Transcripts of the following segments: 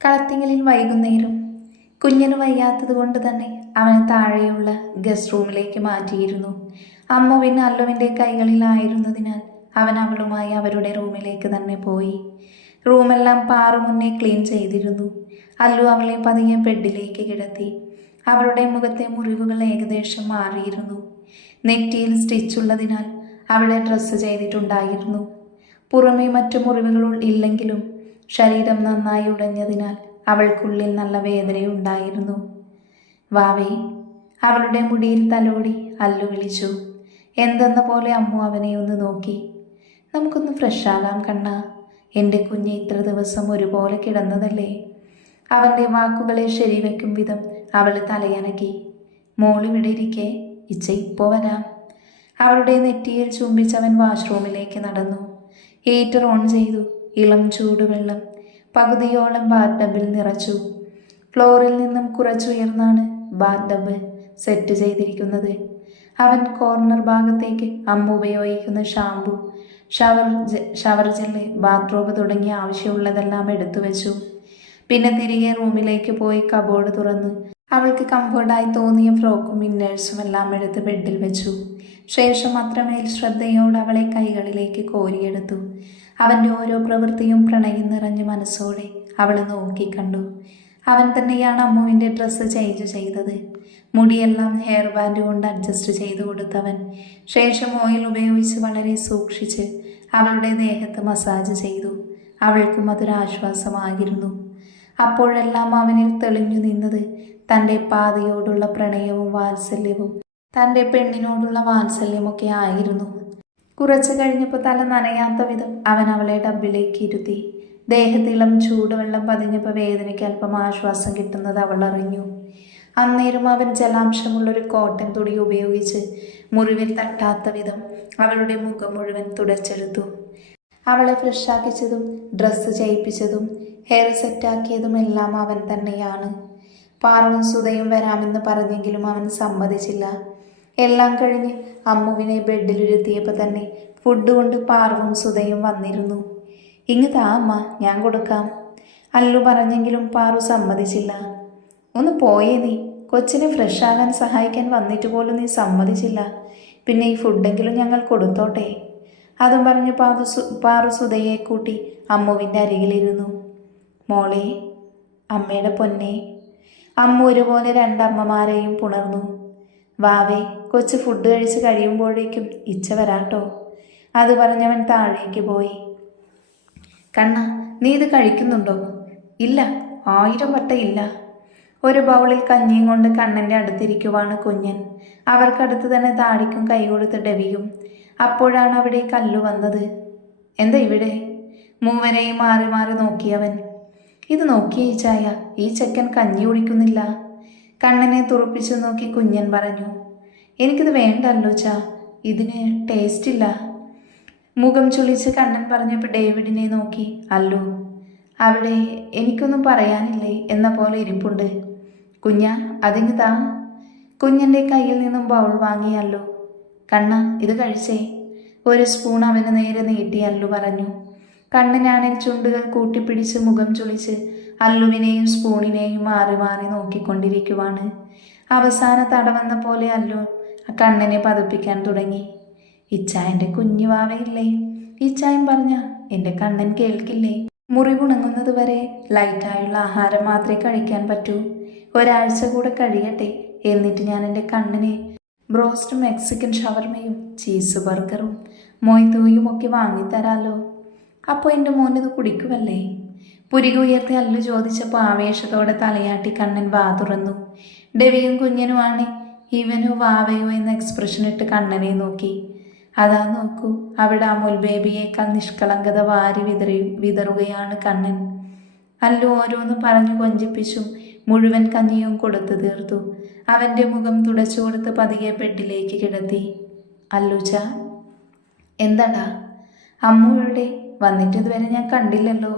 കളത്തിങ്ങലിൽ വൈകുന്നേരം. കുഞ്ഞിന് വയ്യാത്തത് കൊണ്ട് തന്നെ അവനെ താഴെയുള്ള ഗസ്റ്റ് റൂമിലേക്ക് മാറ്റിയിരുന്നു. അമ്മ പിന്നെ അല്ലുവിൻ്റെ കൈകളിലായിരുന്നതിനാൽ അവൻ അവളുമായി അവരുടെ റൂമിലേക്ക് തന്നെ പോയി. റൂമെല്ലാം പാറു മുന്നേ ക്ലീൻ ചെയ്തിരുന്നു. അല്ലു അവളെ പതിയെ ബെഡിലേക്ക് കിടത്തി. അവളുടെ മുഖത്തെ മുറിവുകൾ ഏകദേശം മാറിയിരുന്നു. നെറ്റിയിൽ സ്റ്റിച്ചുള്ളതിനാൽ അവളെ ഡ്രസ്സ് ചെയ്തിട്ടുണ്ടായിരുന്നു. പുറമേ മറ്റു മുറിവുകൾ ഇല്ലെങ്കിലും ശരീരം നന്നായി ഉടഞ്ഞതിനാൽ അവൾക്കുള്ളിൽ നല്ല വേദനയുണ്ടായിരുന്നു. വാവേ, അവളുടെ മുടിയിൽ തലോടി അല്ലു വിളിച്ചു. എന്തെന്ന പോലെ അമ്മു അവനെ ഒന്ന് നോക്കി. നമുക്കൊന്ന് ഫ്രഷാകാം കണ്ണാ, എൻ്റെ കുഞ്ഞ് ഇത്ര ദിവസം ഒരുപോലെ കിടന്നതല്ലേ. അവൻ്റെ വാക്കുകളെ ശരിവെക്കും വിധം അവൾ തലയനക്കി. മോളിവിടെ ഇരിക്കേ, ഇച്ച ഇപ്പോൾ വരാം. അവളുടെ നെറ്റിയിൽ ചുംബിച്ചവൻ വാഷ്റൂമിലേക്ക് നടന്നു. ഹീറ്റർ ഓൺ ചെയ്തു. ഇളം ചൂടുവെള്ളം പകുതിയോളം ബാത്ടബിൽ നിറച്ചു. ഫ്ലോറിൽ നിന്നും കുറച്ചുയർന്നാണ് ബാത്ടബ് സെറ്റ് ചെയ്തിരിക്കുന്നത്. അവൻ കോർണർ ഭാഗത്തേക്ക് അമ്മ ഉപയോഗിക്കുന്ന ഷാമ്പു, ഷവർ ജെല്ല്, ബാത്റൂബ് തുടങ്ങിയ ആവശ്യമുള്ളതെല്ലാം എടുത്തു വെച്ചു. പിന്നെ തിരികെ റൂമിലേക്ക് പോയി കബോർഡ് തുറന്ന് അവൾക്ക് കംഫർട്ടായി തോന്നിയ ഫ്രോക്കും ഇന്നേഴ്സും എല്ലാം എടുത്ത് ബെഡിൽ വെച്ചു. ശേഷം അത്രമേൽ ശ്രദ്ധയോടെ അവളെ കൈകളിലേക്ക് കോരിയെടുത്തു. അവൻ്റെ ഓരോ പ്രവൃത്തിയും പ്രണയം നിറഞ്ഞ മനസ്സോടെ അവൾ നോക്കിക്കണ്ടു. അവൻ തന്നെയാണ് അമ്മുവിൻ്റെ ഡ്രസ്സ് ചേഞ്ച് ചെയ്തത്. മുടിയെല്ലാം ഹെയർ ബാൻഡ് കൊണ്ട് അഡ്ജസ്റ്റ് ചെയ്തു കൊടുത്തവൻ. ശേഷം ഓയിൽ ഉപയോഗിച്ച് വളരെ സൂക്ഷിച്ച് അവളുടെ ദേഹത്ത് മസാജ് ചെയ്തു. അവൾക്കും അതൊരാശ്വാസമായിരുന്നു. അപ്പോഴെല്ലാം അവനിൽ തെളിഞ്ഞു നിന്നത് തൻ്റെ പാതയോടുള്ള പ്രണയവും വാത്സല്യവും, തൻ്റെ പെണ്ണിനോടുള്ള വാത്സല്യമൊക്കെ ആയിരുന്നു. കുറച്ചു കഴിഞ്ഞപ്പോൾ തല നനയാത്ത വിധം അവൻ അവളെ ഡബ്ബിലേക്ക് ഇരുത്തി. ദേഹത്തിളം ചൂടുവെള്ളം പതിഞ്ഞപ്പോൾ വേദനയ്ക്ക് അല്പം ആശ്വാസം കിട്ടുന്നത് അവൾ അറിഞ്ഞു. അന്നേരം അവൻ ജലാംശമുള്ളൊരു കോട്ടൺ തുണി ഉപയോഗിച്ച് മുറിവിൽ തട്ടാത്ത വിധം അവളുടെ മുഖം മുഴുവൻ തുടച്ചെടുത്തു. അവളെ ഫ്രഷാക്കിച്ചതും ഡ്രസ്സ് ചെയ്യിപ്പിച്ചതും ഹെയർ സെറ്റാക്കിയതും എല്ലാം അവൻ തന്നെയാണ്. പാറുവും സുധയും വരാമെന്ന് പറഞ്ഞെങ്കിലും അവൻ സമ്മതിച്ചില്ല. എല്ലാം കഴിഞ്ഞ് അമ്മുവിനെ ബെഡിലിരുത്തിയപ്പോൾ തന്നെ ഫുഡ് കൊണ്ട് പാറുവും സുധയും വന്നിരുന്നു. ഇങ്ങ് താ അമ്മ, ഞാൻ കൊടുക്കാം, അല്ലു പറഞ്ഞെങ്കിലും പാറു സമ്മതിച്ചില്ല. ഒന്ന് പോയേ നീ, കൊച്ചിനെ ഫ്രഷാകാൻ സഹായിക്കാൻ വന്നിട്ട് പോലും നീ സമ്മതിച്ചില്ല. പിന്നെ ഈ ഫുഡെങ്കിലും ഞങ്ങൾ കൊടുത്തോട്ടെ. അതും പറഞ്ഞ് പാറു സുധയെ കൂട്ടി അമ്മുവിൻ്റെ അരികിലിരുന്നു. മോളെ, അമ്മയുടെ പൊന്നെ. അമ്മു ഒരുപോലെ രണ്ടമ്മമാരെയും പുണർന്നു. വാവേ, കൊച്ചു ഫുഡ് കഴിച്ച് കഴിയുമ്പോഴേക്കും ഇച്ച വരാട്ടോ. അത് പറഞ്ഞവൻ താഴേക്ക് പോയി. കണ്ണ, നീ ഇത് കഴിക്കുന്നുണ്ടോ? ഇല്ല, 1000 വട്ടം ഇല്ല. ഒരു ബൗളിൽ കഞ്ഞിയും കൊണ്ട് കണ്ണൻ്റെ അടുത്തിരിക്കുവാണ് കുഞ്ഞൻ. അവർക്കടുത്ത് തന്നെ താടിക്കും കൈ കൊടുത്ത് ഡെവിയും. അപ്പോഴാണ് അവിടെ കല്ലു വന്നത്. എന്താ ഇവിടെ? മൂവരെയും മാറി മാറി നോക്കിയവൻ. ഇത് നോക്കിയേ ചായ, ഈ ചെക്കൻ കഞ്ഞി കുടിക്കുന്നില്ല. കണ്ണനെ തുറപ്പിച്ചു നോക്കി കുഞ്ഞൻ പറഞ്ഞു. എനിക്കിത് വേണ്ടല്ലോ ചാ, ഇതിന് ടേസ്റ്റില്ല. മുഖം ചുളിച്ച് കണ്ണൻ പറഞ്ഞപ്പോൾ ഡേവിഡിനെ നോക്കി അല്ലു. അവിടെ എനിക്കൊന്നും പറയാനില്ലേ എന്ന പോലെ ഇരിപ്പുണ്ട്. കുഞ്ഞാ, അതിന് താ. കുഞ്ഞൻ്റെ കയ്യിൽ നിന്നും ബൗൾ വാങ്ങിയല്ലോ. കണ്ണ, ഇത് കഴിച്ചേ. ഒരു സ്പൂൺ അവന് നേരെ നീട്ടി അല്ലു പറഞ്ഞു. കണ്ണനാണെങ്കിൽ ചുണ്ടുകൾ കൂട്ടിപ്പിടിച്ച് മുഖം ചുളിച്ച് അല്ലുവിനെയും സ്പൂണിനെയും മാറി മാറി നോക്കിക്കൊണ്ടിരിക്കുവാണ്. അവസാന തടവെന്ന പോലെ അല്ലു കണ്ണനെ പതപ്പിക്കാൻ തുടങ്ങി. ഇച്ചായൻ്റെ കുഞ്ഞു വാവയില്ലേ? ഇച്ചായൻ പറഞ്ഞ എൻ്റെ കണ്ണൻ കേൾക്കില്ലേ? മുറിവുണങ്ങുന്നത് വരെ ലൈറ്റായുള്ള ആഹാരം മാത്രമേ കഴിക്കാൻ പറ്റൂ. ഒരാഴ്ച കൂടെ കഴിയട്ടെ, എന്നിട്ട് ഞാൻ എൻ്റെ കണ്ണനെ ബ്രോസ്റ്റ്, മെക്സിക്കൻ ഷവർമയും ചീസ് ബർഗറും മൊയ്തോയും ഒക്കെ വാങ്ങിത്തരാലോ. അപ്പോൾ എൻ്റെ മോനിത് കുടിക്കുമല്ലേ? പുരിക ഉയർത്തി അല്ലു ചോദിച്ചപ്പോൾ ആവേശത്തോടെ തലയാട്ടി കണ്ണൻ വാ തുറന്നു. ഡെവിയും കുഞ്ഞനുമാണ് ഇവനോ വാവയോ എന്ന എക്സ്പ്രഷൻ ഇട്ട് കണ്ണനെ നോക്കി. അതാ നോക്കൂ, അവിടെ അമുൽ ബേബിയേക്കാൾ നിഷ്കളങ്കത വാരി വിതറുകയാണ് കണ്ണൻ. അല്ലു ഓരോന്ന് പറഞ്ഞു കൊഞ്ചിപ്പിച്ചും മുഴുവൻ കഞ്ഞിയും കൊടുത്തു തീർത്തു. അവൻ്റെ മുഖം തുടച്ചു കൊടുത്ത് പതിയെ ബെഡിലേക്ക് കിടത്തി. അല്ലുച്ച, എന്താടാ? അമ്മുവിടെ വന്നിട്ടിതുവരെ ഞാൻ കണ്ടില്ലല്ലോ.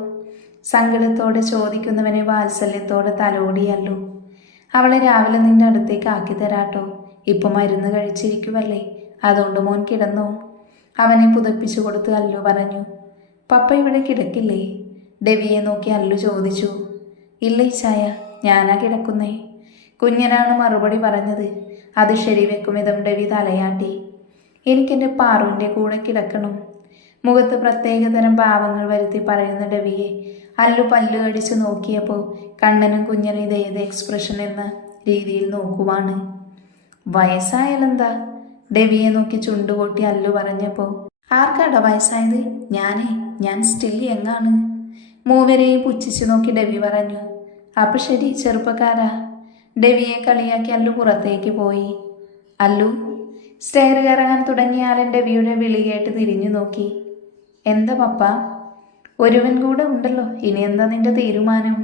സങ്കടത്തോടെ ചോദിക്കുന്നവനെ വാത്സല്യത്തോടെ തലോടിയല്ലോ. അവളെ രാവിലെ നിന്റെ അടുത്തേക്ക് ആക്കി തരാട്ടോ. ഇപ്പം മരുന്ന് കഴിച്ചിരിക്കുവല്ലേ, അതുകൊണ്ട് മോൻ കിടന്നോ. അവനെ പുതപ്പിച്ചു കൊടുത്ത് അല്ലു പറഞ്ഞു. പപ്പ ഇവിടെ കിടക്കില്ലേ? ഡെവിയെ നോക്കി അല്ലു ചോദിച്ചു. ഇല്ല ഇച്ചായ, ഞാനാ കിടക്കുന്നേ. കുഞ്ഞനാണ് മറുപടി പറഞ്ഞത്. അത് ശരിവെക്കും വിധം രവി തലയാട്ടി. എനിക്കെൻ്റെ പാറുവിൻ്റെ കൂടെ കിടക്കണം. മുഖത്ത് പ്രത്യേകതരം ഭാവങ്ങൾ വരുത്തി പറയുന്ന രവിയെ അല്ലു പല്ലു കടിച്ചു നോക്കിയപ്പോൾ കണ്ണനും കുഞ്ഞനും ഇതേത് എക്സ്പ്രഷൻ എന്ന രീതിയിൽ നോക്കുവാണ്. വയസ്സായാലെന്താ? രവിയെ നോക്കി ചുണ്ടുകൊട്ടി അല്ലു പറഞ്ഞപ്പോൾ ആർക്കാടാ വയസ്സായത്? ഞാൻ സ്റ്റിൽ യങ്ങാണ്. മൂവരെയും പുച്ഛിച്ചു നോക്കി രവി പറഞ്ഞു. അപ്പൊ ശരി ചെറുപ്പക്കാരാ. രവിയെ കളിയാക്കി അല്ലു പുറത്തേക്ക് പോയി. അല്ലു സ്റ്റെയർ കറങ്ങാൻ തുടങ്ങിയ ആലൻ രവിയുടെ വിളി കേട്ട് തിരിഞ്ഞു നോക്കി. എന്താ പപ്പ? ഒരുവൻ കൂടെ ഉണ്ടല്ലോ, ഇനി എന്താ നിന്റെ തീരുമാനം?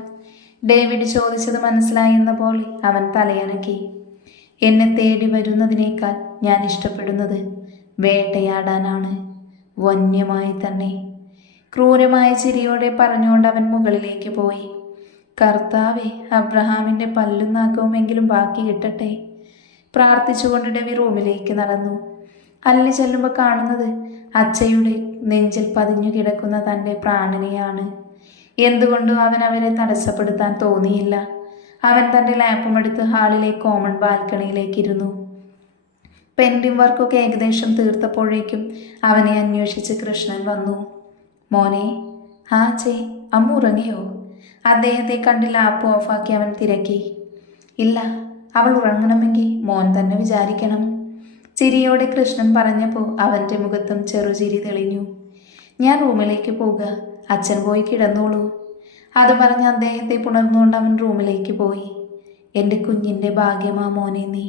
ഡേവിഡ് ചോദിച്ചത് മനസ്സിലായി എന്ന പോലെ അവൻ തലയനക്കി. എന്നെ തേടി വരുന്നതിനേക്കാൾ ഞാൻ ഇഷ്ടപ്പെടുന്നത് വേട്ടയാടാനാണ്, വന്യമായി തന്നെ. ക്രൂരമായ ചിരിയോടെ പറഞ്ഞുകൊണ്ട് അവൻ മുകളിലേക്ക് പോയി. കർത്താവേ, അബ്രഹാമിൻ്റെ പല്ലും നാക്കവുമെങ്കിലും ബാക്കി കിട്ടട്ടെ പ്രാർത്ഥിച്ചുകൊണ്ട് രവി റൂമിലേക്ക് നടന്നു. അല്ലി ചെല്ലുമ്പോൾ കാണുന്നത് അച്ഛയുടെ നെഞ്ചിൽ പതിഞ്ഞു കിടക്കുന്ന തൻ്റെ പ്രാണനെയാണ്. എന്തുകൊണ്ടും അവൻ അവരെ തടസ്സപ്പെടുത്താൻ തോന്നിയില്ല. അവൻ തൻ്റെ ലാപ്പും എടുത്ത് ഹാളിലെ കോമൺ ബാൽക്കണിയിലേക്ക് ഇരുന്നു. പെയിന്റിംഗ് വർക്കൊക്കെ ഏകദേശം തീർത്തപ്പോഴേക്കും അവനെ അന്വേഷിച്ച് കൃഷ്ണൻ വന്നു. മോനെ. ആ ചേ, അമ്മ ഉറങ്ങിയോ? അദ്ദേഹത്തെ കണ്ട് ലാപ്പ് ഓഫാക്കി അവൻ തിരക്കി. ഇല്ല, അവൾ ഉറങ്ങണമെങ്കിൽ മോൻ തന്നെ വിചാരിക്കണം. ചിരിയോടെ കൃഷ്ണൻ പറഞ്ഞപ്പോൾ അവൻ്റെ മുഖത്തും ചെറുചിരി തെളിഞ്ഞു. ഞാൻ റൂമിലേക്ക് പോവുക, അച്ഛൻ പോയി കിടന്നോളൂ. അത് പറഞ്ഞ് അദ്ദേഹത്തെ പുണർന്നുകൊണ്ട് അവൻ റൂമിലേക്ക് പോയി. എൻ്റെ കുഞ്ഞിൻ്റെ ഭാഗ്യമാ മോനെ നീ.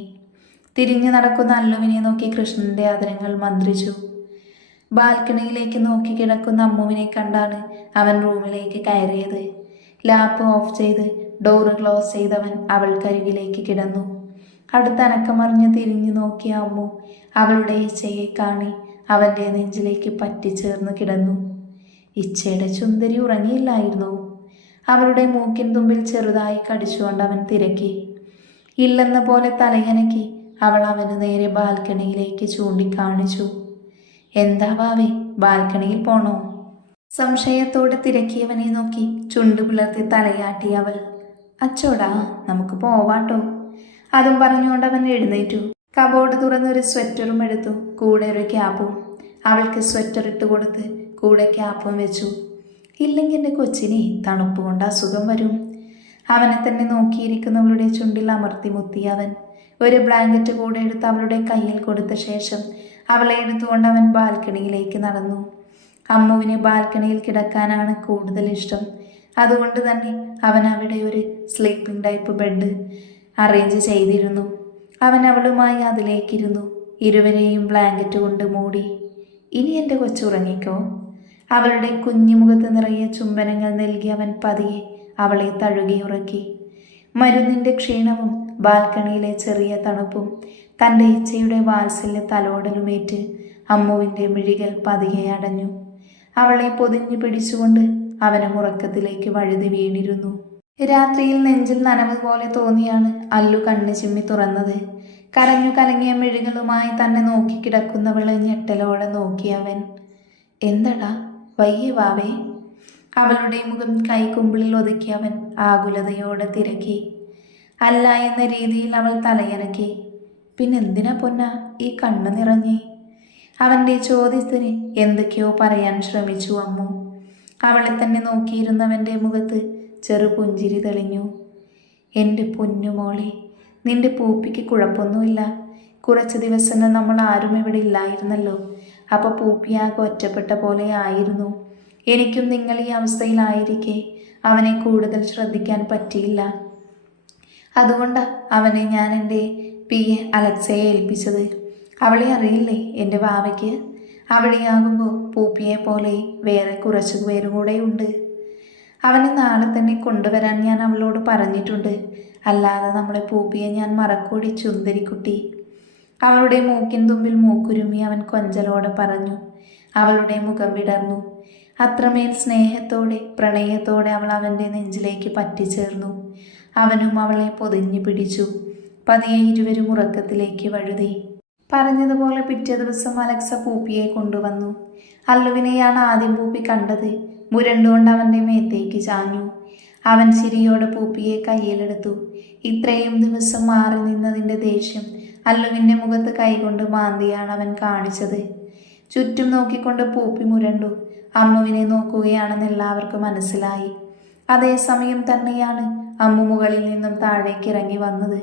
തിരിഞ്ഞു നടക്കുന്ന അല്ലുവിനെ നോക്കി കൃഷ്ണൻ്റെ ആദരങ്ങൾ മന്ത്രിച്ചു. ബാൽക്കണിയിലേക്ക് നോക്കി കിടക്കുന്ന അമ്മുവിനെ കണ്ടാണ് അവൻ റൂമിലേക്ക് കയറിയത്. ലാപ്പ് ഓഫ് ചെയ്ത് ഡോറ് ക്ലോസ് ചെയ്തവൻ അവൾക്കരികിലേക്ക് കിടന്നു. അടുത്ത അനക്കമറിഞ്ഞ് തിരിഞ്ഞു നോക്കിയ അമ്മു അവളുടെ ഇച്ചയെ കാണി അവൻ്റെ നെഞ്ചിലേക്ക് പറ്റിച്ചേർന്ന് കിടന്നു. ഇച്ചയുടെ ചുന്ദരി ഉറങ്ങിയില്ലായിരുന്നു. അവളുടെ മൂക്കിൻ തുമ്പിൽ ചെറുതായി കടിച്ചുകൊണ്ട് അവൻ തിരക്കി. ഇല്ലെന്ന പോലെ തലയനക്കി അവൾ അവന് നേരെ ബാൽക്കണിയിലേക്ക് ചൂണ്ടിക്കാണിച്ചു. എന്താ വാവേ, ബാൽക്കണിയിൽ പോണോ? സംശയത്തോടെ തിരക്കിയവനെ നോക്കി ചുണ്ടു പിളർത്തി തലയാട്ടി അവൾ. അച്ചോടാ, നമുക്ക് പോവാട്ടോ. അതും പറഞ്ഞുകൊണ്ട് അവൻ എഴുന്നേറ്റു. കബോർഡ് തുറന്നൊരു സ്വെറ്ററും എടുത്തു, കൂടെ ഒരു ക്യാപ്പും. അവൾക്ക് സ്വെറ്റർ ഇട്ട് കൊടുത്ത് കൂടെ ക്യാപ്പും വെച്ചു. ഇല്ലെങ്കിൽ എൻ്റെ കൊച്ചിനെ തണുപ്പ് കൊണ്ട് അസുഖം വരും. അവനെ തന്നെ നോക്കിയിരിക്കുന്നവളുടെ ചുണ്ടിൽ അമർത്തി മുത്തി അവൻ. ഒരു ബ്ലാങ്കറ്റ് കൂടെ എടുത്ത് അവളുടെ കയ്യിൽ കൊടുത്ത ശേഷം അവളെ എടുത്തുകൊണ്ട് അവൻ ബാൽക്കണിയിലേക്ക് നടന്നു. അമ്മുവിന് ബാൽക്കണിയിൽ കിടക്കാനാണ് കൂടുതൽ ഇഷ്ടം. അതുകൊണ്ട് തന്നെ അവൻ അവിടെ ഒരു സ്ലീപ്പിംഗ് ടൈപ്പ് ബെഡ് അറേഞ്ച് ചെയ്തിരുന്നു. അവൻ അവളുമായി അതിലേക്കിരുന്നു. ഇരുവരെയും ബ്ലാങ്കറ്റ് കൊണ്ട് മൂടി. ഇനി എൻ്റെ കൊച്ചുറങ്ങിക്കോ. അവളുടെ കുഞ്ഞുമുഖത്ത് നിറയെ ചുംബനങ്ങൾ നൽകി അവൻ പതിയെ അവളെ തഴുകിയുറക്കി. മരുന്നിൻ്റെ ക്ഷീണവും ബാൽക്കണിയിലെ ചെറിയ തണുപ്പും തൻ്റെ ഇച്ഛയുടെ വാത്സല്യ തലോടലുമേറ്റ് അമ്മുവിൻ്റെ മിഴികൾ പതിയെ അടഞ്ഞു. അവളെ പൊതിഞ്ഞു പിടിച്ചുകൊണ്ട് അവനും ഉറക്കത്തിലേക്ക് വഴുതി വീണിരുന്നു. രാത്രിയിൽ നെഞ്ചിൽ നനവ് പോലെ തോന്നിയാണ് അല്ലു കണ്ണു ചിമ്മി തുറന്നത്. കരഞ്ഞു കലങ്ങിയ മിഴികളുമായി തന്നെ നോക്കി കിടക്കുന്നവളെ ഞെട്ടലോടെ നോക്കിയവൻ. എന്തടാ, വയ്യേ വാവേ? അവളുടെ മുഖം കൈക്കുമ്പിളിൽ ഒതുക്കി അവൻ ആകുലതയോടെ തിരക്കി. അല്ല എന്ന രീതിയിൽ അവൾ തലയനക്കി. പിന്നെന്തിനാ പൊന്ന ഈ കണ്ണു നിറഞ്ഞേ? അവൻ്റെ ചോദ്യത്തിന് എന്തൊക്കെയോ പറയാൻ ശ്രമിച്ചു അമ്മു. അവളെ തന്നെ നോക്കിയിരുന്നവൻ്റെ മുഖത്ത് ചെറുപുഞ്ചിരി തെളിഞ്ഞു. എൻ്റെ പൊന്നുമോളെ, നിന്റെ പൂപ്പിക്ക് കുഴപ്പമൊന്നുമില്ല. കുറച്ച് ദിവസങ്ങൾ നമ്മൾ ആരും ഇവിടെ ഇല്ലായിരുന്നല്ലോ. അപ്പോൾ പൂപ്പിയാകെ ഒറ്റപ്പെട്ട പോലെ ആയിരുന്നു. എനിക്കും നിങ്ങൾ ഈ അവസ്ഥയിലായിരിക്കെ അവനെ കൂടുതൽ ശ്രദ്ധിക്കാൻ പറ്റിയില്ല. അതുകൊണ്ടാണ് അവനെ ഞാൻ എൻ്റെ PA അലക്സയെ ഏൽപ്പിച്ചത്. അവളെ അറിയില്ലേ എൻ്റെ വാവയ്ക്ക്? അവിടെയാകുമ്പോൾ പൂപ്പിയെ പോലെ വേറെ കുറച്ചു പേരും കൂടെ ഉണ്ട്. അവനെ നാളെ തന്നെ കൊണ്ടുവരാൻ ഞാൻ അവളോട് പറഞ്ഞിട്ടുണ്ട്. അല്ലാതെ നമ്മളെ പൂപ്പിയെ ഞാൻ മറക്കൂടി ചുന്ദരിക്കുട്ടി. അവളുടെ മൂക്കിൻ തുമ്പിൽ മൂക്കുരുമി അവൻ കൊഞ്ചലോടെ പറഞ്ഞു. അവളുടെ മുഖം വിടർന്നു. അത്രമേൽ സ്നേഹത്തോടെ പ്രണയത്തോടെ അവൾ അവൻ്റെ നെഞ്ചിലേക്ക് പറ്റിച്ചേർന്നു. അവനും അവളെ പൊതിഞ്ഞു പിടിച്ചു. പതിയെ ഇരുവരും ഉറക്കത്തിലേക്ക് വഴുതി. പറഞ്ഞതുപോലെ പിറ്റേ ദിവസം അലക്സ പൂപ്പിയെ കൊണ്ടുവന്നു. അല്ലുവിനെയാണ് ആദ്യം പൂപ്പി കണ്ടത്. മുരണ്ടുകൊണ്ട് അവൻ്റെ മേത്തേക്ക് ചാഞ്ഞു. അവൻ ചിരിയോടെ പൂപ്പിയെ കയ്യിലെടുത്തു. ഇത്രയും ദിവസം മാറി നിന്നതിൻ്റെ ദേഷ്യം അല്ലുവിൻ്റെ മുഖത്ത് കൈകൊണ്ട് മാന്തിയാണ് അവൻ കാണിച്ചത്. ചുറ്റും നോക്കിക്കൊണ്ട് പൂപ്പി മുരണ്ടു. അമ്മുവിനെ നോക്കുകയാണെന്ന് എല്ലാവർക്കും മനസ്സിലായി. അതേസമയം തന്നെയാണ് അമ്മു മുകളിൽ നിന്നും താഴേക്ക് ഇറങ്ങി വന്നത്.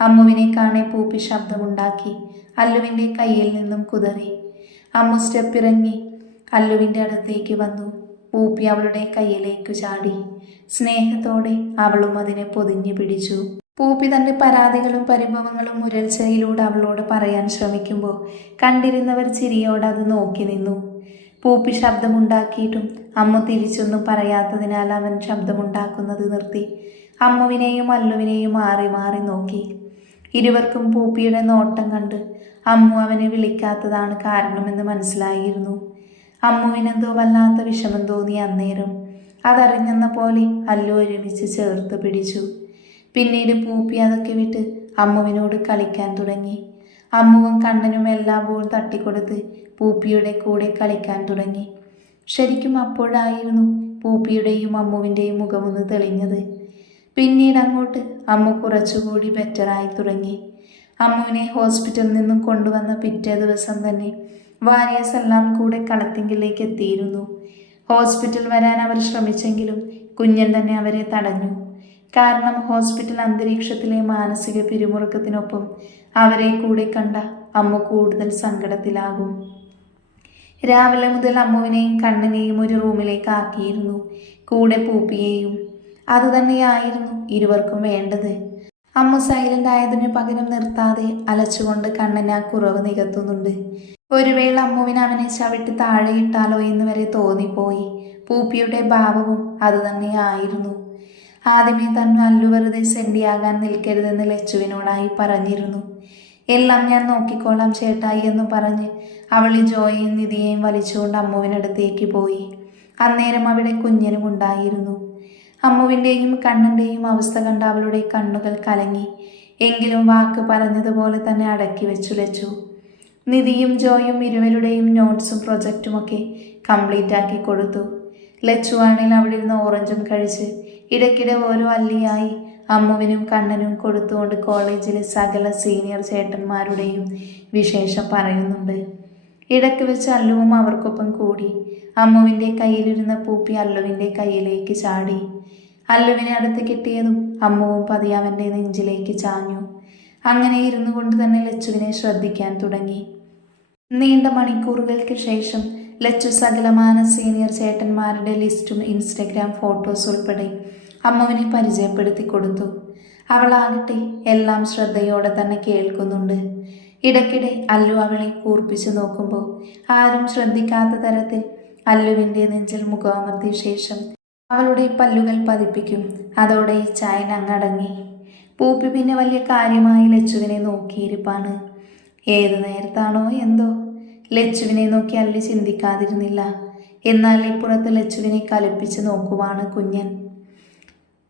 അമ്മുവിനെ കാണെ പൂപ്പി ശബ്ദമുണ്ടാക്കി അല്ലുവിൻ്റെ കയ്യിൽ നിന്നും കുതറി. അമ്മു സ്റ്റെപ്പിറങ്ങി അല്ലുവിൻ്റെ അടുത്തേക്ക് വന്നു. പൂപ്പി അവളുടെ കയ്യിലേക്ക് ചാടി. സ്നേഹത്തോടെ അവളും അതിനെ പൊതിഞ്ഞു പിടിച്ചു. പൂപ്പി തൻ്റെ പരാതികളും പരിഭവങ്ങളും മുരൾച്ചയിലൂടെ അവളോട് പറയാൻ ശ്രമിക്കുമ്പോൾ കണ്ടിരുന്നവർ ചിരിയോടെ അത് നോക്കി നിന്നു. പൂപ്പി ശബ്ദമുണ്ടാക്കിയിട്ടും അമ്മു തിരിച്ചൊന്നും പറയാത്തതിനാൽ അവൻ ശബ്ദമുണ്ടാക്കുന്നത് നിർത്തി. അമ്മുവിനെയും അല്ലുവിനെയും മാറി മാറി നോക്കി. ഇരുവർക്കും പൂപ്പിയുടെ നോട്ടം കണ്ട് അമ്മു അവനെ വിളിക്കാത്തതാണ് കാരണമെന്ന് മനസ്സിലായിരുന്നു. അമ്മുവിനെന്തോ വല്ലാത്ത വിഷമം തോന്നി അന്നേരം. അതറിഞ്ഞെന്ന പോലെ അല്ലു ഒരുമിച്ച് ചേർത്ത് പിടിച്ചു. പിന്നീട് പൂപ്പി അതൊക്കെ വിട്ട് അമ്മുവിനോട് കളിക്കാൻ തുടങ്ങി. അമ്മുവും കണ്ണനും എല്ലാ ബോൾ തട്ടിക്കൊടുത്ത് പൂപ്പിയുടെ കൂടെ കളിക്കാൻ തുടങ്ങി. ശരിക്കും അപ്പോഴായിരുന്നു പൂപ്പിയുടെയും അമ്മുവിൻ്റെയും മുഖമൊന്ന് തെളിഞ്ഞത്. പിന്നീട് അങ്ങോട്ട് അമ്മു കുറച്ചുകൂടി ബെറ്ററായി തുടങ്ങി. അമ്മുവിനെ ഹോസ്പിറ്റലിൽ നിന്നും കൊണ്ടുവന്ന പിറ്റേ ദിവസം തന്നെ വാരിയേഴ്സ് എല്ലാം കൂടെ കളത്തിങ്കിലേക്ക് എത്തിയിരുന്നു. ഹോസ്പിറ്റൽ വരാൻ അവർ ശ്രമിച്ചെങ്കിലും കുഞ്ഞൻ തന്നെ അവരെ തടഞ്ഞു. കാരണം ഹോസ്പിറ്റൽ അന്തരീക്ഷത്തിലെ മാനസിക പിരിമുറുക്കത്തിനൊപ്പം അവരെ കൂടെ കണ്ട അമ്മു കൂടുതൽ സങ്കടത്തിലാകും. രാവിലെ മുതൽ അമ്മുവിനെയും കണ്ണനെയും ഒരു റൂമിലേക്ക് ആക്കിയിരുന്നു, കൂടെ പൂപ്പിയെയും. അതുതന്നെയായിരുന്നു ഇരുവർക്കും വേണ്ടത്. അമ്മു സൈലന്റ് ആയതിനു പകരം നിർത്താതെ അലച്ചുകൊണ്ട് കണ്ണന് ആ കുറവ് നികത്തുന്നുണ്ട്. ഒരു വേള അമ്മുവിന് അവനെ ചവിട്ടി താഴെയിട്ടാലോ എന്ന് വരെ തോന്നിപ്പോയി. പൂപ്പിയുടെ ഭാവവും അതുതന്നെയായിരുന്നു. ആദ്യമേ തന്നെ അല്ലു വെറുതെ സെൻഡിയാകാൻ നിൽക്കരുതെന്ന് ലച്ചുവിനോടായി പറഞ്ഞിരുന്നു. എല്ലാം ഞാൻ നോക്കിക്കോളാം ചേട്ടായി എന്ന് പറഞ്ഞ് അവൾ ജോയെയും നിധിയെയും വലിച്ചുകൊണ്ട് അമ്മുവിനടുത്തേക്ക് പോയി. അന്നേരം അവിടെ കുഞ്ഞനും ഉണ്ടായിരുന്നു. അമ്മുവിൻ്റെയും കണ്ണൻ്റെയും അവസ്ഥ കണ്ട് അവളുടെ കണ്ണുകൾ കലങ്ങി. എങ്കിലും വാക്ക് പറഞ്ഞതുപോലെ തന്നെ അടക്കി വെച്ചു ലച്ചു. നിധിയും ജോയും ഇരുവരുടെയും നോട്ട്സും പ്രൊജക്റ്റുമൊക്കെ കംപ്ലീറ്റ് ആക്കി കൊടുത്തു. ലച്ചു ആണെങ്കിൽ അവിടെ ഇരുന്ന് ഓറഞ്ചും കഴിച്ച് ഇടയ്ക്കിടെ ഓരോ അല്ലിയായി അമ്മുവിനും കണ്ണനും കൊടുത്തുകൊണ്ട് കോളേജിലെ സകല സീനിയർ ചേട്ടന്മാരുടെയും വിശേഷം പറയുന്നുണ്ട്. ഇടയ്ക്ക് വെച്ച് അല്ലുവും അവർക്കൊപ്പം കൂടി. അമ്മുവിൻ്റെ കയ്യിലിരുന്ന പൂപ്പി അല്ലുവിൻ്റെ കയ്യിലേക്ക് ചാടി. അല്ലുവിനെ അടുത്ത് കിട്ടിയതും അമ്മുവും പതിയെ അവൻ്റെ നെഞ്ചിലേക്ക് ചാഞ്ഞു. അങ്ങനെ ഇരുന്നു കൊണ്ട് തന്നെ ലച്ചുവിനെ ശ്രദ്ധിക്കാൻ തുടങ്ങി. നീണ്ട മണിക്കൂറുകൾക്ക് ശേഷം ലച്ചു സകലമാന സീനിയർ ചേട്ടന്മാരുടെ ലിസ്റ്റും ഇൻസ്റ്റഗ്രാം ഫോട്ടോസ് ഉൾപ്പെടെ അമ്മുവിനെ പരിചയപ്പെടുത്തി കൊടുത്തു. അവളാകട്ടെ എല്ലാം ശ്രദ്ധയോടെ തന്നെ കേൾക്കുന്നുണ്ട്. ഇടയ്ക്കിടെ അല്ലു അവളെ കൂർപ്പിച്ചു നോക്കുമ്പോൾ ആരും ശ്രദ്ധിക്കാത്ത തരത്തിൽ അല്ലുവിൻ്റെ നെഞ്ചിൽ മുഖമർത്തിയ ശേഷം അവളുടെ പല്ലുകൾ പതിപ്പിക്കും. അതോടെ ചായൻ അങ്ങടങ്ങി. പൂപ്പി പിന്നെ വലിയ കാര്യമായി ലച്ചുവിനെ നോക്കിയിരിപ്പാണ്. ഏതു നേരത്താണോ എന്തോ ലച്ചുവിനെ നോക്കി അല്ലു ചിന്തിക്കാതിരുന്നില്ല. എന്നാൽ ഇപ്പുറത്ത് ലച്ചുവിനെ കലിപ്പിച്ച് നോക്കുവാണ് കുഞ്ഞൻ.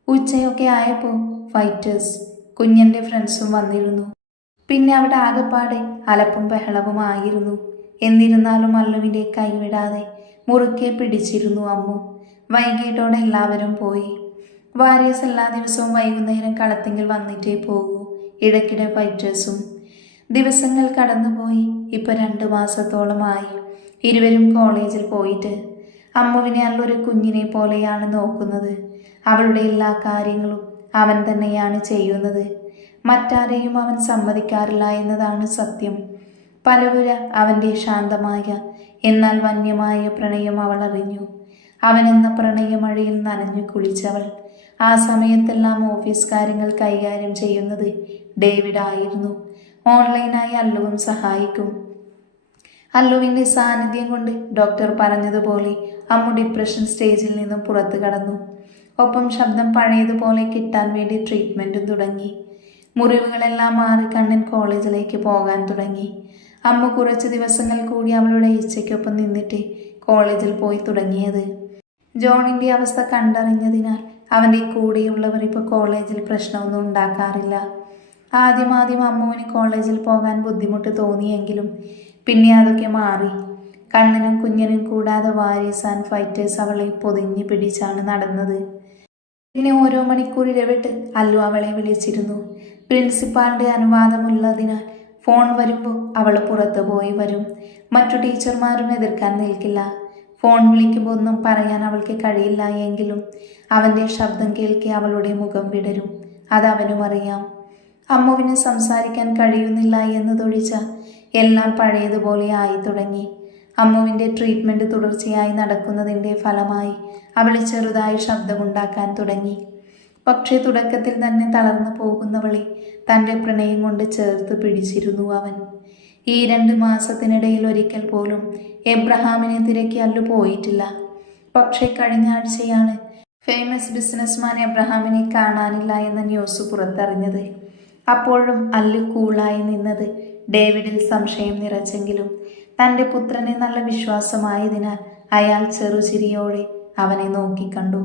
ഉച്ചയൊക്കെ ആയപ്പോൾ ഫൈറ്റേഴ്സ് കുഞ്ഞൻ്റെ ഫ്രണ്ട്സും വന്നിരുന്നു. പിന്നെ അവിടെ ആകെപ്പാടെ അലപ്പും ബഹളവുമായിരുന്നു. എന്നിരുന്നാലും അല്ലുവിൻ്റെ കൈവിടാതെ മുറുക്കെ പിടിച്ചിരുന്നു അമ്മു. വൈകിട്ടോടെ എല്ലാവരും പോയി. വാരിയേഴ്സ് എല്ലാ ദിവസവും വൈകുന്നേരം കളത്തിങ്കിൽ വന്നിട്ടേ പോകൂ. ഇടയ്ക്കിടെ ഫൈറ്റേഴ്സും. ദിവസങ്ങൾ കടന്നുപോയി. ഇപ്പോൾ 2 മാസത്തോളമായി ഇരുവരും കോളേജിൽ പോയിട്ട്. അമ്മുവിനെ അല്ലൊരു കുഞ്ഞിനെ പോലെയാണ് നോക്കുന്നത്. അവളുടെ എല്ലാ കാര്യങ്ങളും അവൻ തന്നെയാണ് ചെയ്യുന്നത്. മറ്റാരെയും അവൻ സമ്മതിക്കാറില്ല എന്നതാണ് സത്യം. പലവുര അവൻ്റെ ശാന്തമായ എന്നാൽ വന്യമായ പ്രണയം അവൾ അറിഞ്ഞു. അവനെന്ന പ്രണയമഴയിൽ നനഞ്ഞു കുളിച്ചവൾ. ആ സമയത്തെല്ലാം ഓഫീസ് കാര്യങ്ങൾ കൈകാര്യം ചെയ്യുന്നത് ഡേവിഡ് ആയിരുന്നു. ഓൺലൈനായി അല്ലുവും സഹായിക്കും. അല്ലുവിൻ്റെ സാന്നിധ്യം കൊണ്ട് ഡോക്ടർ പറഞ്ഞതുപോലെ അമ്മു ഡിപ്രഷൻ സ്റ്റേജിൽ നിന്നും പുറത്തു കടന്നു. ഒപ്പം ശബ്ദം പഴയതുപോലെ കിട്ടാൻ വേണ്ടി ട്രീറ്റ്മെൻറ്റും തുടങ്ങി. മുറിവുകളെല്ലാം മാറി കണ്ണൻ കോളേജിലേക്ക് പോകാൻ തുടങ്ങി. അമ്മ കുറച്ച് ദിവസങ്ങൾ കൂടി അവളുടെ ഇച്ഛയ്ക്കൊപ്പം നിന്നിട്ട് കോളേജിൽ പോയി തുടങ്ങിയത്. ജോണിൻ്റെ അവസ്ഥ കണ്ടറിഞ്ഞതിനാൽ അവൻ്റെ കൂടെയുള്ളവർ ഇപ്പോൾ കോളേജിൽ പ്രശ്നമൊന്നും ഉണ്ടാക്കാറില്ല. ആദ്യം അമ്മുവിന് കോളേജിൽ പോകാൻ ബുദ്ധിമുട്ട് തോന്നിയെങ്കിലും പിന്നെ അതൊക്കെ മാറി. കണ്ണനും കുഞ്ഞനും കൂടാതെ വാരിയേഴ്സ് ആൻഡ് ഫൈറ്റേഴ്സ് അവളെ പൊതിഞ്ഞു പിടിച്ചാണ് നടന്നത്. പിന്നെ ഓരോ മണിക്കൂർ ഇടവിട്ട് അല്ലു അവളെ വിളിച്ചിരുന്നു. പ്രിൻസിപ്പാളിന്റെ അനുവാദമുള്ളതിനാൽ ഫോൺ വരുമ്പോൾ അവൾ പുറത്തു പോയി വരും. മറ്റു ടീച്ചർമാരും എതിർക്കാൻ നിൽക്കില്ല. ഫോൺ വിളിക്കുമ്പോൾ ഒന്നും പറയാൻ അവൾക്ക് കഴിയില്ല എങ്കിലും അവൻ്റെ ശബ്ദം കേൾക്കെ അവളുടെ മുഖം വിടരും. അതവനും അറിയാം. അമ്മുവിന് സംസാരിക്കാൻ കഴിയുന്നില്ല എന്നതൊഴിച്ച എല്ലാം പഴയതുപോലെ ആയി തുടങ്ങി. അമ്മുവിൻ്റെ ട്രീറ്റ്മെൻറ്റ് തുടർച്ചയായി നടക്കുന്നതിൻ്റെ ഫലമായി അവൾ ചെറുതായി ശബ്ദമുണ്ടാക്കാൻ തുടങ്ങി. പക്ഷേ തുടക്കത്തിൽ തന്നെ തളർന്നു പോകുന്നവളെ തൻ്റെ പ്രണയം കൊണ്ട് ചേർത്ത് പിടിച്ചിരുന്നു അവൻ. ഈ 2 മാസത്തിനിടയിൽ ഒരിക്കൽ പോലും എബ്രഹാമിനെ തിരക്കി അല്ലു പോയിട്ടില്ല. പക്ഷേ കഴിഞ്ഞ ആഴ്ചയാണ് ഫേമസ് ബിസിനസ്മാൻ എബ്രഹാമിനെ കാണാനില്ല എന്ന ന്യൂസ് പുറത്തറിഞ്ഞത്. അപ്പോഴും അല്ലു കൂളായി നിന്നത് ഡേവിഡിൽ സംശയം നിറച്ചെങ്കിലും തൻ്റെ പുത്രനെ നല്ല വിശ്വാസമായതിനാൽ അയാൾ ചെറുചിരിയോടെ അവനെ നോക്കിക്കണ്ടു.